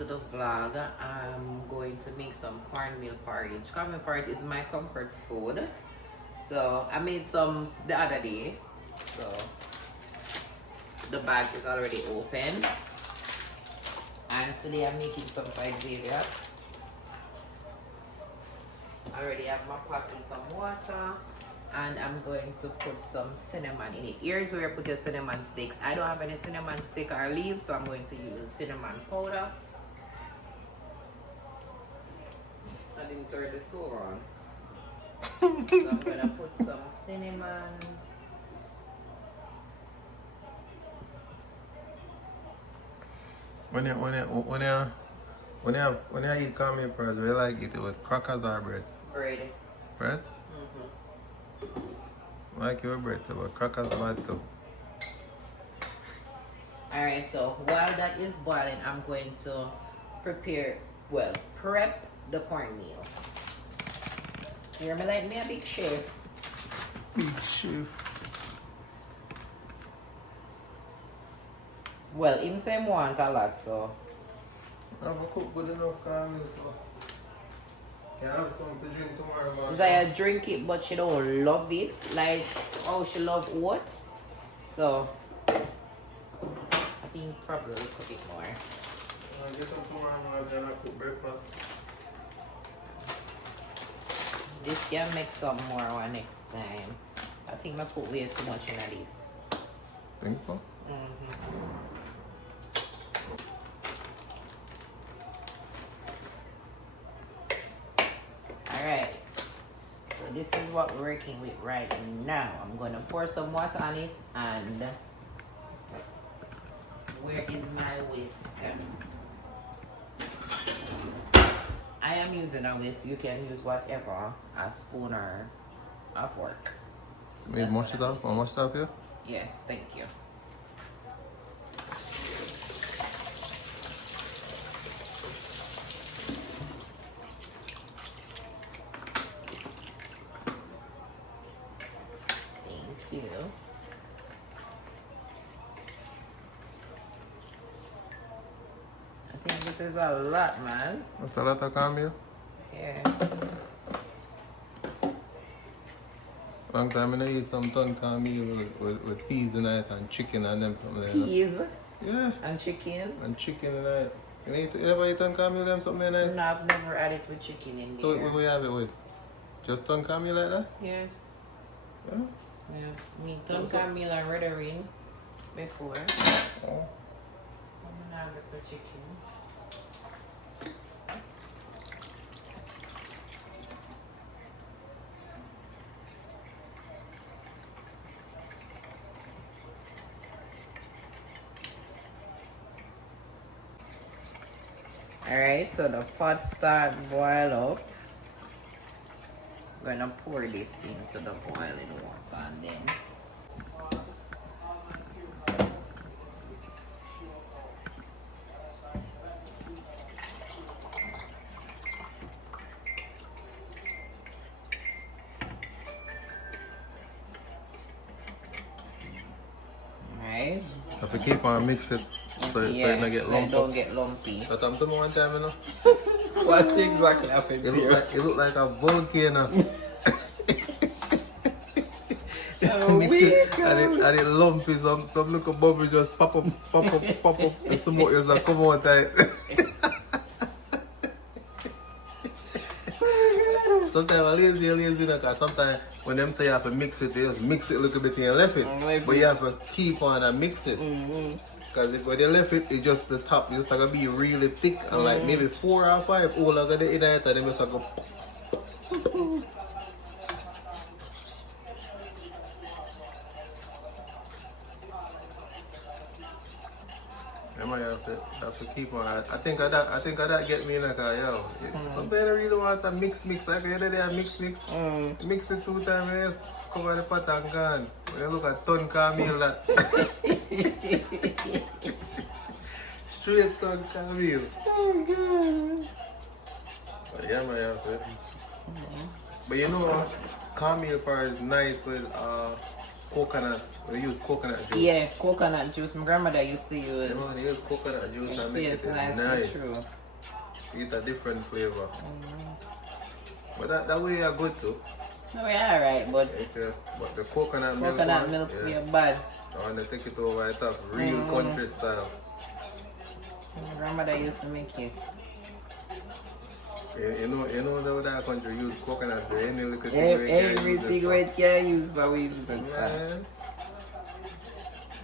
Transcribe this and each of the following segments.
to the vlog. I'm going to make some cornmeal porridge. Cornmeal porridge is my comfort food. So I made some the other day. So the bag is already open. And today I'm making some for Xavier. I already have my pot with some water. And I'm going to put some cinnamon in it. Here's where I put your cinnamon sticks. I don't have any cinnamon stick or leaves, so I'm going to use cinnamon powder. I didn't turn the stove on. So I'm gonna put some cinnamon. When you eat cornmeal porridge, do you like it with crackers or bread? Bread. Bread? I like your bread too, but crackers bad too. Alright, so while that is boiling, I'm going to prep the cornmeal. You hear me like me a big chef? Big chef. Well, him say him want a lot, so. I'm gonna cook good enough cornmeal, so. Can I have something to drink tomorrow morning? Zaya drink it, but she don't love it. Like, oh, she love oats. So, I think probably cook it more. I'll get some tomorrow morning and I'll cook breakfast. This can make some more one next time. I think I put way too much in this. Think so? Alright. So this is what we're working with right now. I'm going to pour some water on it, and where is my whisk? I am using a whisk. You can use whatever, a spoon or a fork. Maybe mush it up? Mush it up here? Yes, thank you. Thank you. I think this is a lot, man. That's a lot of cornmeal? Yeah. Long time I don't eat some ton cornmeal with peas in it and chicken and them something like that. Peas Yeah. and chicken. And chicken in it. You ever eat ton cornmeal them something like that? No, I've never had it with chicken in So there. what we have it with? Just ton cornmeal like that? Yes. Yeah. Yeah. Me done cornmeal and red ring before. Oh. I'm gonna have it with chicken. Alright, so the pot start boil up. I'm gonna pour this into the boiling water and then alright. Have to keep on mix it so it don't get so it lumpy. don't get lumpy. That happened to me one time, you know? What exactly happened here? It looked like a volcano. Oh, Mix it, and it lumpy, some little bubble just pop up, pop up, pop up. The smoke just like come out tight. Sometimes I lazy, because sometimes when them say you have to mix it, they just mix it a little bit and you left it. But you have to keep on and mix it. Because if when you left it, it's just the top, it's like gonna be really thick and like maybe 4 or 5 all of the in it and then it's like go. You have to keep on. I think that get me like yo. Sometimes I really want to mix like the other day I mix. Mix it 2 times and cover the pot and gone. When you look at ton cornmeal that. Straight ton cornmeal. Oh god. But yeah, man, yeah, but you know, cornmeal porridge is nice with coconut. We use coconut juice. Yeah, coconut juice. My grandmother used to use. You know, they use coconut juice and make Yes, it nice. nice. True. Get a different flavor. But that way are good too. No, yeah, alright, but But the coconut milk. coconut milk yeah. yeah, bad. I want to take it over the top, real country style. My grandmother used to make it. You know that country use coconut for any little thing. Everything we can use, but we use it. Man.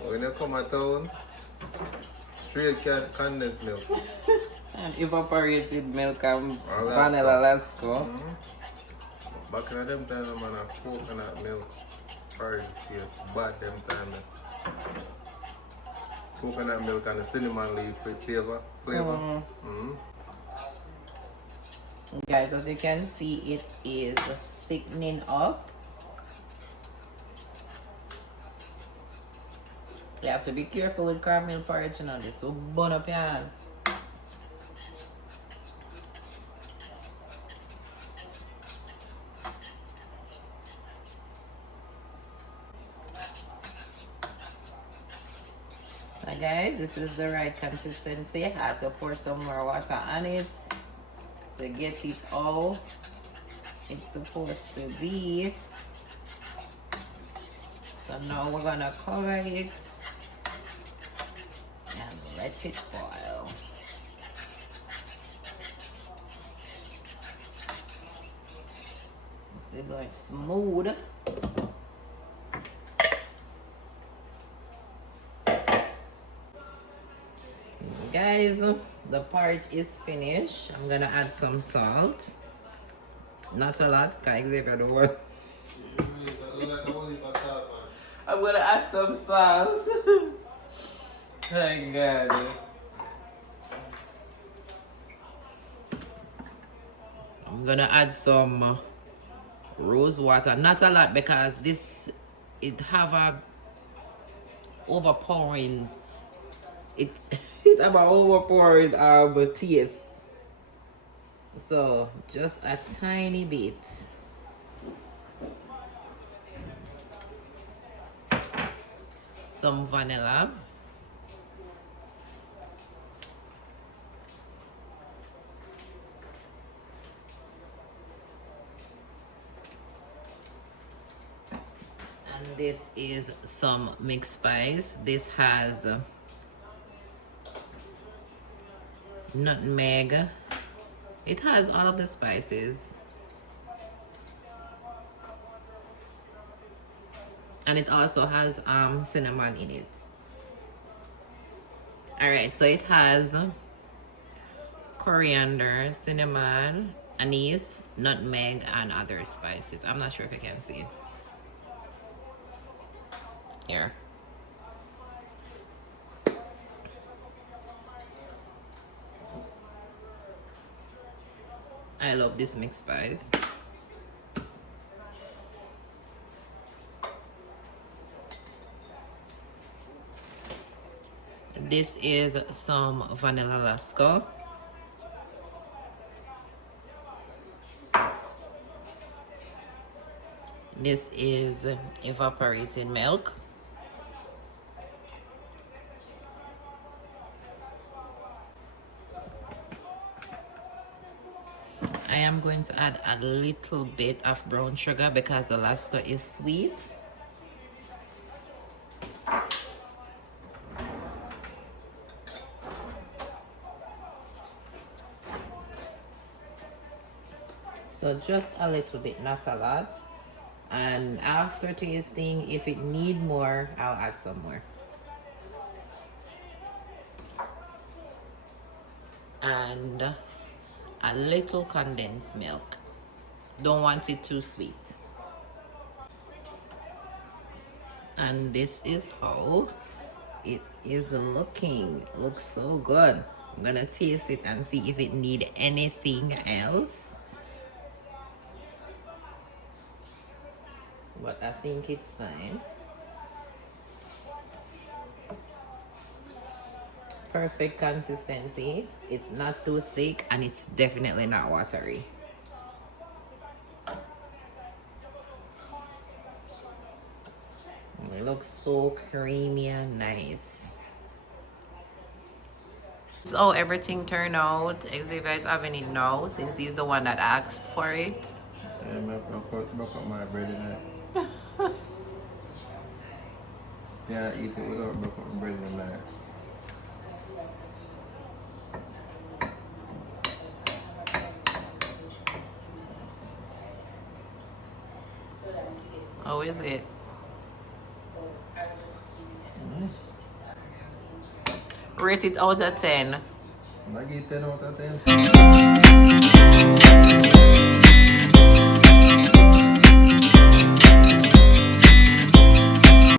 When you come to town, straight condensed milk. And evaporated milk and Alaska. vanilla Lasco. Back in them time, man, a coconut milk porridge tastes bad them time. Coconut milk and the cinnamon leaf flavor. Guys, as you can see, it is thickening up. You have to be careful with cornmeal porridge, you know, this will burn up your hand. Now guys, this is the right consistency. I have to pour some more water on it to get it all it's supposed to be. So now we're gonna cover it and let it boil. This is like smooth. Guys, the porridge is finished. I'm gonna add some salt. Not a lot, because Xavier don't want. I'm gonna add some salt. Thank God. I'm gonna add some rose water. Not a lot because it have a overpowering. It have an overpowering taste. So just a tiny bit. Some vanilla. And this is some mixed spice. This has nutmeg. It has all of the spices. And it also has cinnamon in it. Alright, so it has coriander, cinnamon, anise, nutmeg, and other spices. I'm not sure if you can see it. Here. I love this mixed spice. This is some vanilla lasco. This is evaporated milk. I am going to add a little bit of brown sugar because the lasco is sweet. So just a little bit, not a lot. And after tasting, if it need more, I'll add some more. And a little condensed milk. Don't want it too sweet. And this is how it is looking. Looks so good. I'm gonna taste it and see if it need anything else. But I think it's fine. Perfect consistency. It's not too thick and it's definitely not watery. looks so creamy and nice. So everything turned out. Xavier is having it now since he's the one that asked for it. Yeah, broke up my bread in it. Yeah, eat it without broke up my bread in that. How is it? Rate it out of 10. I give 10 out of 10.